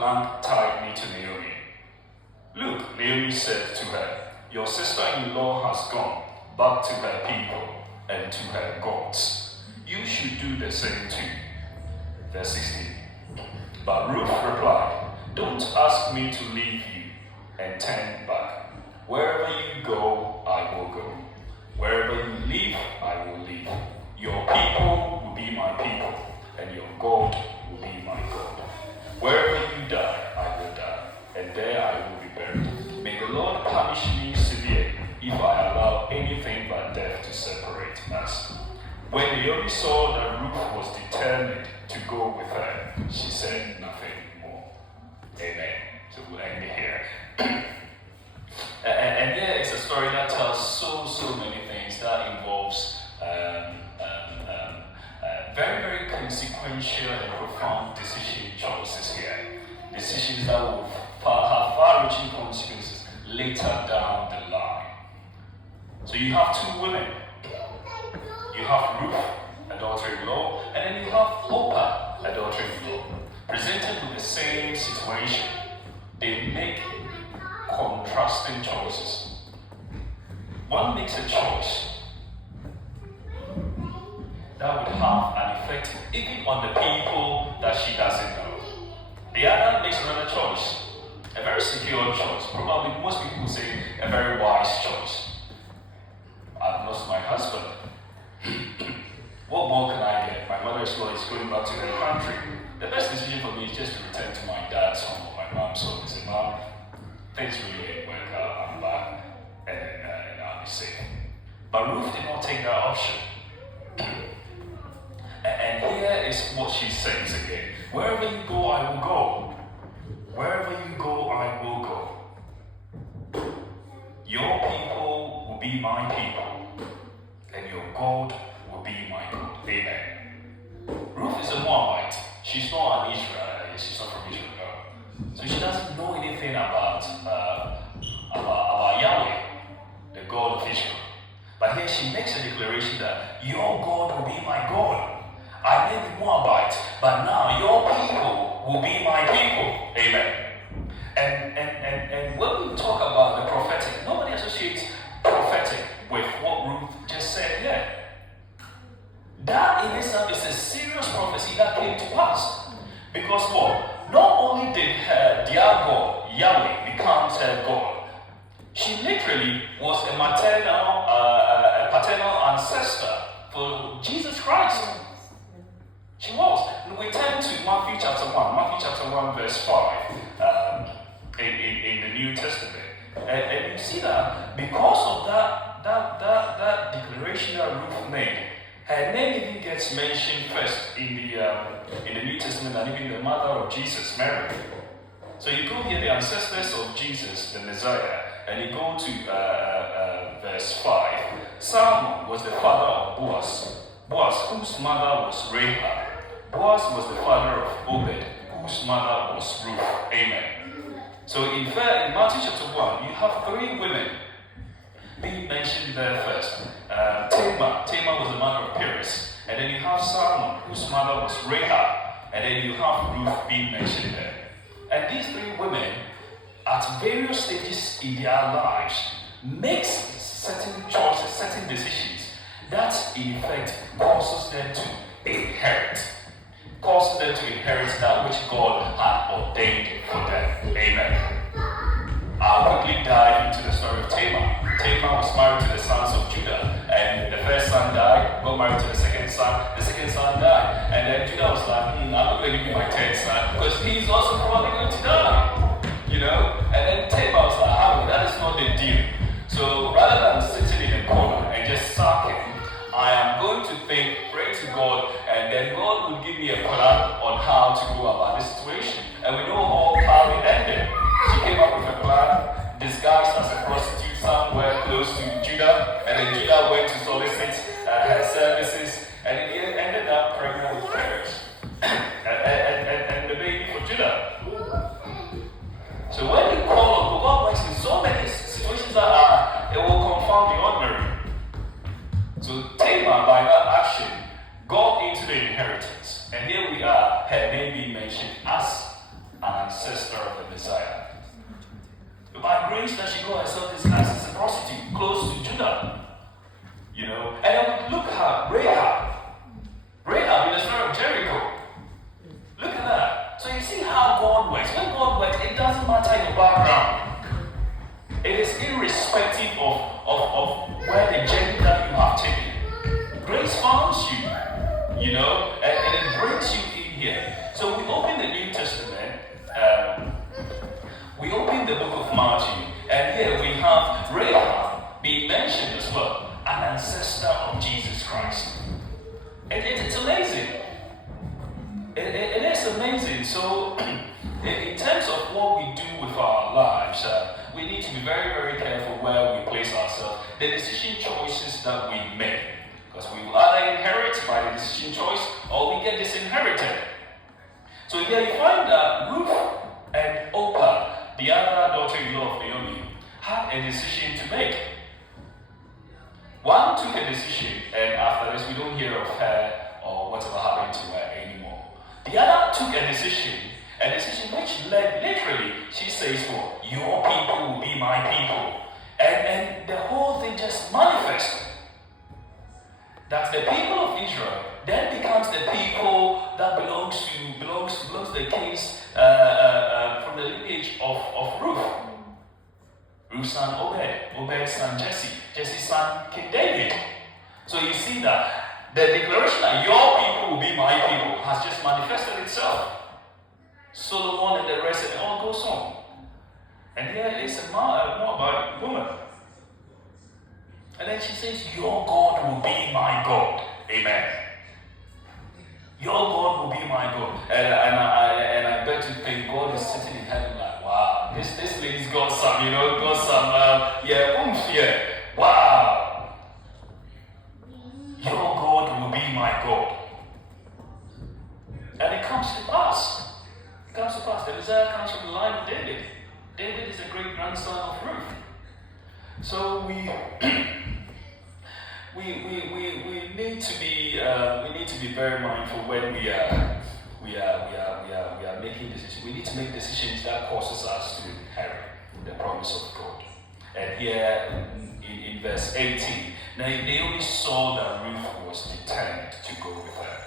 clung tightly to Naomi. "Look," Naomi said to her, "your sister-in-law has gone back to her people and to her gods. You should do the same too." Verse 16. But Ruth replied, "Don't ask me to leave you and turn back. Wherever you go, I will go. Wherever you live, I will live. Your people will be my people, and your God will be my God. Wherever you die, I will die, and there I will be buried. May the Lord punish me severely if I allow anything but death to separate us." When Naomi saw that Ruth was determined to go with her, she said nothing more. Amen. So we'll end it here. And here is a story that tells so many things that involves very, very consequential and profound decision choices here. Decisions that will have far-reaching consequences later down the line. So you have two women. You have Ruth, a daughter-in-law, and then you have Orpah, a daughter-in-law, presented with the same situation. They make contrasting choices. One makes a choice that would have an effect even on the people that she doesn't know. The other makes another choice, a very secure choice, probably most people would say a very wise choice. I've lost my husband. What more can I get? My mother is going back to her country. The best decision for me is just to return to my dad's home or my mom's home and say, "Mom, things really didn't work out. I'm back, and I'll be safe." But Ruth did not take that option. And here is what she says again. "Wherever you go, I will go. Wherever you go, I will go. Your people will be my people, and your God will be my God." Amen. Ruth is a Moabite. She's not an Israelite. She's not from Israel. No. So she doesn't know anything about Yahweh, the God of Israel. But here she makes a declaration that your God will be my God. I may be Moabite, but now your people will be my people. Amen. And when we talk about the prophetic, nobody associates prophetic with what Ruth just said here. That in itself is a serious prophecy that came to pass. Because what? Not only did their God, Yahweh, become her God, she literally was a paternal ancestor for Jesus Christ. She was. And we turn to Matthew chapter 1 verse 5 in the New Testament. And you see that because of that declaration that Ruth made, her name even gets mentioned first in the New Testament and even the mother of Jesus, Mary. So you go here, the ancestors of Jesus, the Messiah, and you go to verse 5. Salmon was the father of Boaz, whose mother was Rahab. Boaz was the father of Obed, whose mother was Ruth. Amen. So in Matthew chapter 1, you have three women being mentioned there first. Tamar was the mother of Perez. And then you have Salmon, whose mother was Rahab. And then you have Ruth being mentioned there. And these three women, at various stages in their lives, make certain choices, certain decisions that in effect causes them to inherit. Causes them to inherit that which God had ordained for them. Amen. I'll quickly dive into the story of Tamar. Tamar was married to the sons of Judah, and the first son died, got married to the second son died, and then Judah was like, I'm not going to give you my third son, because he's also probably going to die, and then Tamar was like, that is not the deal. So rather than sitting in a corner and just sulking, I am going to pray to God, and then God will give me a plan on how to go about this situation. And we know how it ended. She came up with a plan, disguised as a prostitute somewhere close to Judah, and then Judah went to solicit her services, and it ended up pregnant with Perez and the baby for Judah. So when you call on God works in so many situations that it will confound the ordinary. So Tamar, by that action, got into the inheritance. And here we are, her name being mentioned as an ancestor of the Messiah. By grace that she got herself disguised as a prostitute, close to Judah. You know, and then look at her, Rahab. Rahab in the story of Jericho. Look at that. So you see how God works. When God works, it doesn't matter your background. It is irrespective of where the journey that you have taken. Grace finds you, you know, and it brings you in here. So we open the New Testament. We open the book of Matthew, and here we have Rahab being mentioned as well, an ancestor of Jesus Christ. It's amazing. It is amazing. So, in terms of what we do with our lives, we need to be very, very careful where we place ourselves, the decision choices that we make. Because we will either inherit by the decision choice or we get disinherited. So here you find that Ruth and Oprah, the other daughter-in-law of Naomi, had a decision to make. One took a decision, and after this we don't hear of her or whatever happened to her anymore. The other took a decision which led, literally, she says, well, your people will be my people. And the whole thing just manifests. That the people of Israel then becomes the people that belongs to the kings from the lineage of Ruth. Ruth's son Obed, Obed's son Jesse, Jesse's son King David. So you see that the declaration that your people will be my people has just manifested itself. Solomon and the rest, and it all goes on. And here is a Moabite woman. And then she says, your God will be my God. Amen. Your God will be my God. And I bet you think God is sitting in heaven like, wow, this lady's got some, yeah. Wow. Your God will be my God. And it comes to pass. It comes to pass. The Messiah comes from the line of David. David is a great grandson of Ruth. So we need to be very mindful when we are making decisions. We need to make decisions that causes us to inherit the promise of God. And here in verse 18, now Naomi saw that Ruth was determined to go with her.